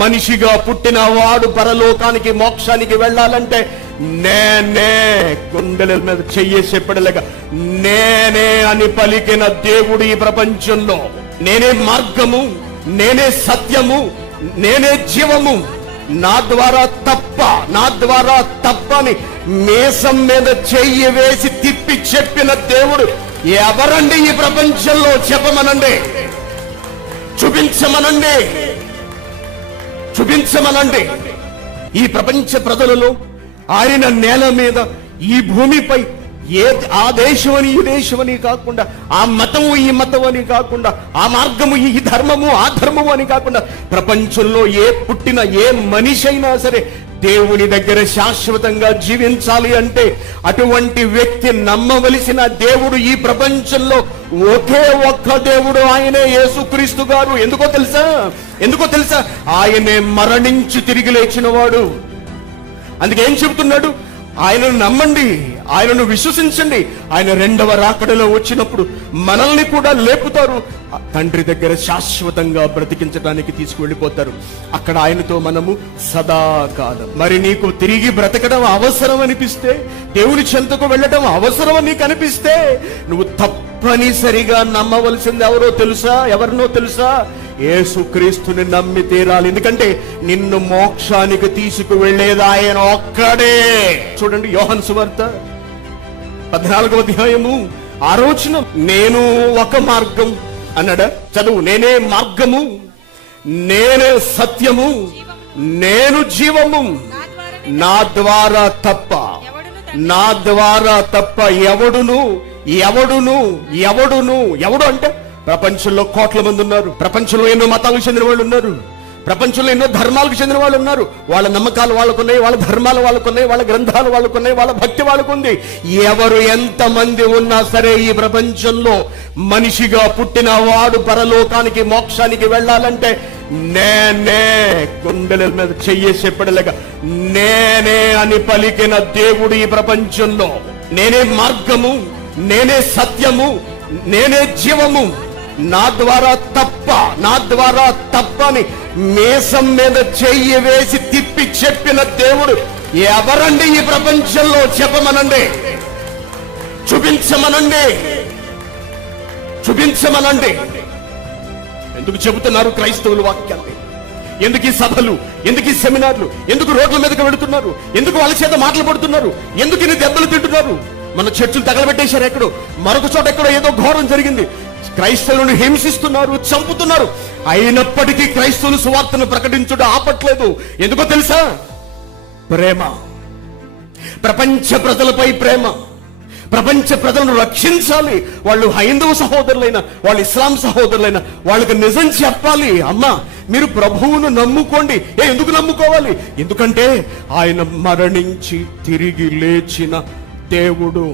మనిషిగా పుట్టిన వాడు పరలోకానికి మోక్షానికి వెళ్ళాలంటే నేనే, గుండెల మీద చెయ్యేసి పడలేక నేనే అని పలికిన దేవుడు ఈ ప్రపంచంలో, నేనే మార్గము, నేనే సత్యము, నేనే జీవము, నా ద్వారా తప్ప అని మీసం మీద చెయ్యి వేసి తిప్పి చెప్పిన దేవుడు ఎవరండి ఈ ప్రపంచంలో? చెప్పమనండి, చూపించమనండి. ఈ ప్రపంచ ప్రజలలో ఆయన నేల మీద ఈ భూమిపై ఆ దేశమని ఈ దేశమని కాకుండా, ఆ మతము ఈ మతం అని కాకుండా, ఆ మార్గము ఈ ధర్మము ఆ ధర్మము అని కాకుండా, ప్రపంచంలో పుట్టిన ఏ మనిషి అయినా సరే దేవుని దగ్గర శాశ్వతంగా జీవించాలి అంటే అటువంటి వ్యక్తి నమ్మవలసిన దేవుడు ఈ ప్రపంచంలో ఒకే ఒక్క దేవుడు, ఆయనే యేసుక్రీస్తు గారు. ఎందుకో తెలుసా? ఆయనే మరణించి తిరిగి లేచిన వాడు. అందుకే ఏం చెబుతున్నాడు? ఆయనను నమ్మండి, ఆయనను విశ్వసించండి. ఆయన రెండవ రాకడలో వచ్చినప్పుడు మనల్ని కూడా లేపుతారు, తండ్రి దగ్గర శాశ్వతంగా బ్రతికించడానికి తీసుకువెళ్ళిపోతారు. అక్కడ ఆయనతో మనము సదాకాలం. మరి నీకు తిరిగి బ్రతకడం అవసరం అనిపిస్తే, దేవుని చెంతకు వెళ్ళటం అవసరం నీకు అనిపిస్తే, నువ్వు తప్పనిసరిగా నమ్మవలసింది ఎవరినో తెలుసా? యేసుక్రీస్తుని నమ్మి తీరాలి. ఎందుకంటే నిన్ను మోక్షానికి తీసుకువెళ్ళేది ఆయన ఒక్కడే. చూడండి, యోహాను సువార్త 14వ అధ్యాయము 6వ వచనం, నేను ఒక మార్గం అన్నాడా? చదువు. నేనే మార్గము, నేనే సత్యము, నేను జీవము, నా ద్వారా తప్ప ఎవడు అంటే ప్రపంచంలో కోట్ల మంది ఉన్నారు, ప్రపంచంలో ఎన్నో మతాలకు చెందిన వాళ్ళు ఉన్నారు, ప్రపంచంలో ఎన్నో ధర్మాలకు చెందిన వాళ్ళు ఉన్నారు. వాళ్ళ నమ్మకాలు వాళ్ళకున్నాయి, వాళ్ళ ధర్మాలు వాళ్ళకున్నాయి, వాళ్ళ గ్రంథాలు వాళ్ళకున్నాయి, వాళ్ళ భక్తి వాళ్ళకుంది. ఎవరు ఎంతమంది ఉన్నా సరే ఈ ప్రపంచంలో మనిషిగా పుట్టిన వాడు పరలోకానికి మోక్షానికి వెళ్ళాలంటే నేనే, గుండెల మీద చెయ్యేసి పడలేక నేనే అని పలికిన దేవుడు ఈ ప్రపంచంలో, నేనే మార్గము, నేనే సత్యము, నేనే జీవము, నా ద్వారా తప్ప అని మీసం మీద చెయ్యి వేసి తిప్పి చెప్పిన దేవుడు ఎవరండి ఈ ప్రపంచంలో? చెప్పమనండి, చూపించమనండి. ఎందుకు చెబుతున్నారు క్రైస్తవులు వాక్యాన్ని? ఎందుకు ఈ సభలు, ఎందుకు ఈ సెమినార్లు, ఎందుకు రోడ్ల మీదకి వెళుతున్నారు, ఎందుకు వాళ్ళ చేత మాటలు పడుతున్నారు, ఎందుకు ఇన్ని దెబ్బలు తింటున్నారు? మన చర్చలు తగలబెట్టేశారు, ఎక్కడో మరొక చోట ఎక్కడో ఏదో ఘోరం జరిగింది. క్రైస్తవులను హింసిస్తున్నారు, చంపుతున్నారు. అయినప్పటికీ క్రైస్తవులు సువార్తను ప్రకటించడం ఆపట్లేదు. ఎందుకో తెలుసా? ప్రేమ, ప్రపంచ ప్రజలపై ప్రేమ. ప్రపంచ ప్రజలను రక్షించాలి. వాళ్ళు హైందవ సహోదరులైన, వాళ్ళు ఇస్లాం సహోదరులైన, వాళ్ళకి నిజం చెప్పాలి. అమ్మా, మీరు ప్రభువును నమ్ముకోండి. ఎందుకు నమ్ముకోవాలి? ఎందుకంటే ఆయన మరణించి తిరిగి లేచిన దేవుడు.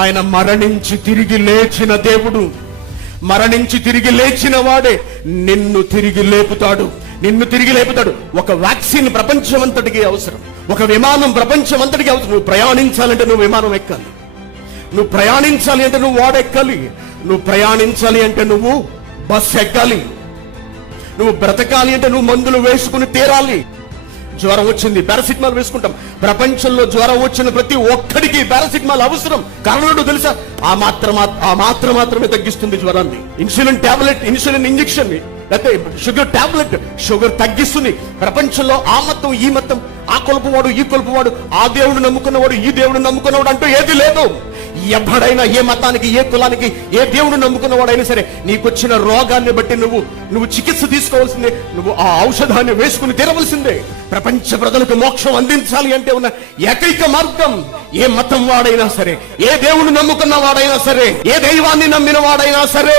ఆయన మరణించి తిరిగి లేచిన దేవుడు. మరణించి తిరిగి లేచిన వాడే నిన్ను తిరిగి లేపుతాడు. ఒక వ్యాక్సిన్ ప్రపంచమంతటికి అవసరం, ఒక విమానం ప్రపంచమంతటికి అవసరం. నువ్వు ప్రయాణించాలంటే నువ్వు విమానం ఎక్కాలి, నువ్వు ప్రయాణించాలి అంటే నువ్వు ఓడెక్కాలి, నువ్వు ప్రయాణించాలి అంటే నువ్వు బస్ ఎక్కాలి, నువ్వు బ్రతకాలి అంటే నువ్వు మందులు వేసుకుని తీరాలి. జ్వరం వచ్చింది, పారాసిటమాల్ వేసుకుంటాం. ప్రపంచంలో జ్వరం వచ్చిన ప్రతి ఒక్కడికి పారాసిటమాల్ అవసరం. కారణం తెలుసా? ఆ మాత్రం మాత్రమే తగ్గిస్తుంది జ్వరాన్ని. ఇన్సులిన్ టాబ్లెట్, ఇన్సులిన్ ఇంజెక్షన్, లేకపోతే షుగర్ టాబ్లెట్, షుగర్ తగ్గిస్తుంది. ప్రపంచంలో ఆ మతం ఈ మతం, ఆ కొలుపువాడు ఈ కొలుపువాడు, ఆ దేవుడు నమ్ముకున్నవాడు ఈ దేవుడు నమ్ముకున్నవాడు అంటూ ఏది లేదు. ఎవడైనా ఏ మతానికి, ఏ కులానికి, ఏ దేవుడు నమ్ముకున్నవాడైనా సరే నీకొచ్చిన రోగాన్ని బట్టి నువ్వు చికిత్స తీసుకోవాల్సిందే, నువ్వు ఆ ఔషధాన్ని వేసుకుని తీరవలసిందే. ప్రపంచ ప్రజలకు మోక్షం అందించాలి అంటే ఉన్న ఏకైక మార్గం, ఏ మతం వాడైనా సరే, ఏ దేవుడు నమ్ముకున్న వాడైనా సరే, ఏ దైవాన్ని నమ్మిన వాడైనా సరే,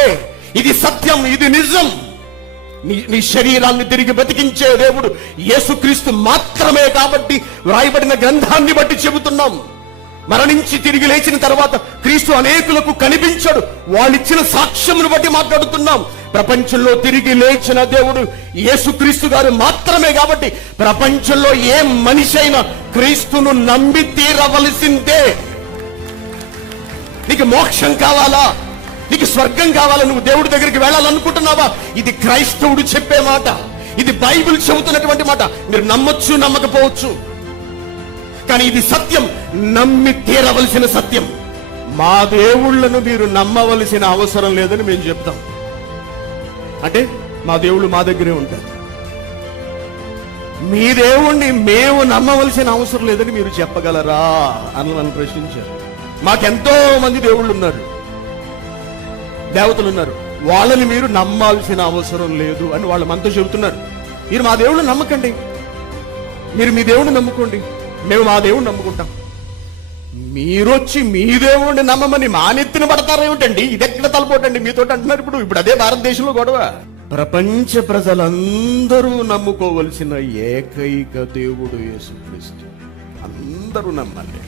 ఇది సత్యం, ఇది నిజం. నీ శరీరాన్ని తిరిగి బతికించే దేవుడు యేసుక్రీస్తు మాత్రమే. కాబట్టి వ్రాయబడిన గ్రంథాన్ని బట్టి చెబుతున్నాం. మరణించి తిరిగి లేచిన తర్వాత క్రీస్తు అనేకులకు కనిపించాడు. వాళ్ళిచ్చిన సాక్ష్యమును బట్టి మాట్లాడుతున్నాం. ప్రపంచంలో తిరిగి లేచిన దేవుడు యేసుక్రీస్తు గారు మాత్రమే. కాబట్టి ప్రపంచంలో ఏ మనిషి అయినా క్రీస్తును నమ్మి తీరవలసిందే. నీకు మోక్షం కావాలా? నీకు స్వర్గం కావాలా, నువ్వు దేవుడి దగ్గరికి వెళ్ళాలనుకుంటున్నావా? ఇది క్రైస్తవుడు చెప్పే మాట, ఇది బైబిల్ చెబుతున్నటువంటి మాట. మీరు నమ్మొచ్చు, నమ్మకపోవచ్చు, కానీ ఇది సత్యం, నమ్మి తీరవలసిన సత్యం. మా దేవుళ్ళను మీరు నమ్మవలసిన అవసరం లేదని మేము చెప్తాం. అంటే మా దేవుళ్ళు మా దగ్గరే ఉంటారు. మీ దేవుణ్ణి మేము నమ్మవలసిన అవసరం లేదని మీరు చెప్పగలరా అని నన్ను ప్రశ్నించారు. మాకెంతో మంది దేవుళ్ళు ఉన్నారు, దేవతలు ఉన్నారు, వాళ్ళని మీరు నమ్మాల్సిన అవసరం లేదు అని వాళ్ళు మనతో చెబుతున్నారు. మీరు మా దేవుళ్ళు నమ్మకండి, మీరు మీ దేవుడిని నమ్ముకోండి, మేము మా దేవుడిని నమ్ముకుంటాం. మీరొచ్చి మీ దేవుడిని నమ్మమని మా నెత్తిన పడతారేమిటండి? ఇదెక్కడ తలపోటండి మీతో అంటున్నారు. ఇప్పుడు అదే భారతదేశంలో గొడవ. ప్రపంచ ప్రజలందరూ నమ్ముకోవలసిన ఏకైక దేవుడు యేసుక్రీస్తు. అందరూ నమ్మాలి.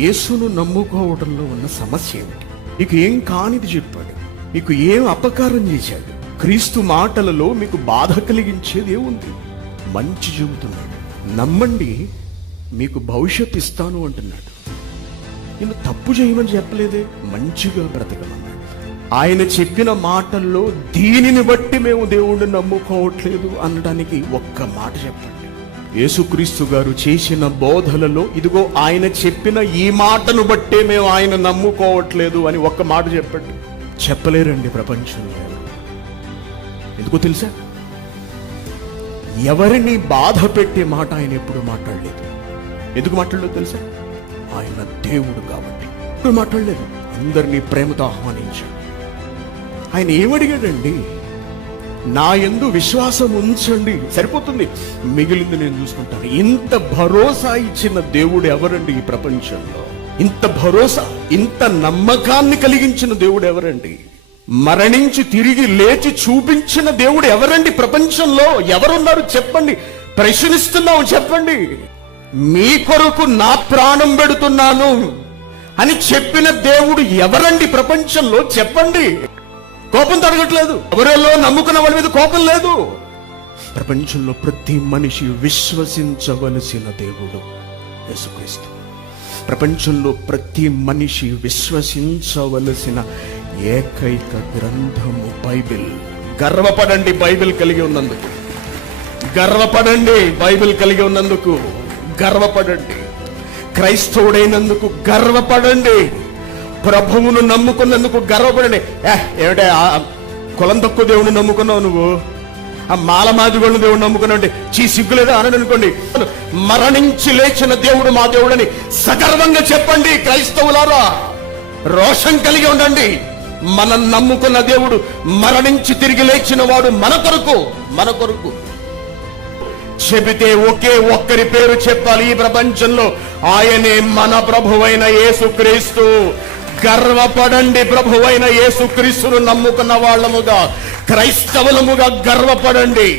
యేసును నమ్ముకోవడంలో ఉన్న సమస్య ఏమిటి? మీకు ఏం కానిది చెప్పాడు, మీకు ఏం అపకారం చేశాడు? క్రీస్తు మాటలలో మీకు బాధ కలిగించేది ఏముంది? మంచి చెబుతున్నాడు, నమ్మండి మీకు భవిష్యత్తు ఇస్తాను అంటున్నాడు. నేను తప్పు చేయమని చెప్పలేదే, మంచిగా బ్రతకమన్నాడు. ఆయన చెప్పిన మాటల్లో దీనిని బట్టి మేము దేవుణ్ణి నమ్ముకోవట్లేదు అనడానికి ఒక్క మాట చెప్పండి. యేసుక్రీస్తు గారు చేసిన బోధలలో ఇదిగో ఆయన చెప్పిన ఈ మాటను బట్టే మేము ఆయన నమ్ముకోవట్లేదు అని ఒక్క మాట చెప్పండి. చెప్పలేరండి ప్రపంచంలో. ఎందుకో తెలుసా? ఎవరిని బాధ పెట్టే మాట ఆయన ఎప్పుడు మాట్లాడలేదు. ఎందుకు మాట్లాడలేదు తెలుసా? ఆయన దేవుడు కాబట్టి ఎప్పుడు మాట్లాడలేదు. అందరినీ ప్రేమతో ఆహ్వానించాడు. ఆయన ఏమడిగాడండి? నా యందు విశ్వాసం ఉంచండి, సరిపోతుంది, మిగిలింది నేను చూసుకుంటాను. ఇంత భరోసా ఇచ్చిన దేవుడు ఎవరండి ఈ ప్రపంచంలో? ఇంత భరోసా, ఇంత నమ్మకాన్ని కలిగించిన దేవుడు ఎవరండి? మరణించి తిరిగి లేచి చూపించిన దేవుడు ఎవరండి ప్రపంచంలో? ఎవరున్నారు చెప్పండి? ప్రశ్నిస్తున్నాం, చెప్పండి. మీ కొరకు నా ప్రాణం పెడుతున్నాను అని చెప్పిన దేవుడు ఎవరండి ప్రపంచంలో? చెప్పండి. కోపంతో అడగట్లేదు, ఎవరెల్లో నమ్ముకున్న వాళ్ళ మీద కోపం లేదు. ప్రపంచంలో ప్రతి మనిషి విశ్వసించవలసిన దేవుడు యేసుక్రీస్తు. ప్రపంచంలో ప్రతి మనిషి విశ్వసించవలసిన ఏకైక గ్రంథము బైబిల్. గర్వపడండి బైబిల్ కలిగి ఉన్నందుకు, గర్వపడండి బైబిల్ కలిగి ఉన్నందుకు, గర్వపడండి క్రైస్తవుడైనందుకు, గర్వపడండి ప్రభువును నమ్ముకున్నందుకు, గర్వపడండి. ఏమిటే కులం తక్కువ దేవుని నమ్ముకున్నావు నువ్వు, ఆ మాలమాదిగోళ్ళ దేవుడు నమ్ముకున్నావు, సిగ్గులేదా అని అనుకోండి. మరణించి లేచిన దేవుడు మా దేవుడని సగర్వంగా చెప్పండి క్రైస్తవులారా. రోషం కలిగి ఉండండి. మనం నమ్ముకున్న దేవుడు మరణించి తిరిగి లేచిన వాడు మన కొరకు చెబితే ఒకే ఒక్కరి పేరు చెప్పాలి ఈ ప్రపంచంలో, ఆయనే మన ప్రభువైన యేసుక్రీస్తు. గర్వపడండి ప్రభువైన యేసుక్రీస్తును నమ్ముకున్న వాళ్ళముగా, క్రైస్తవులముగా గర్వపడండి.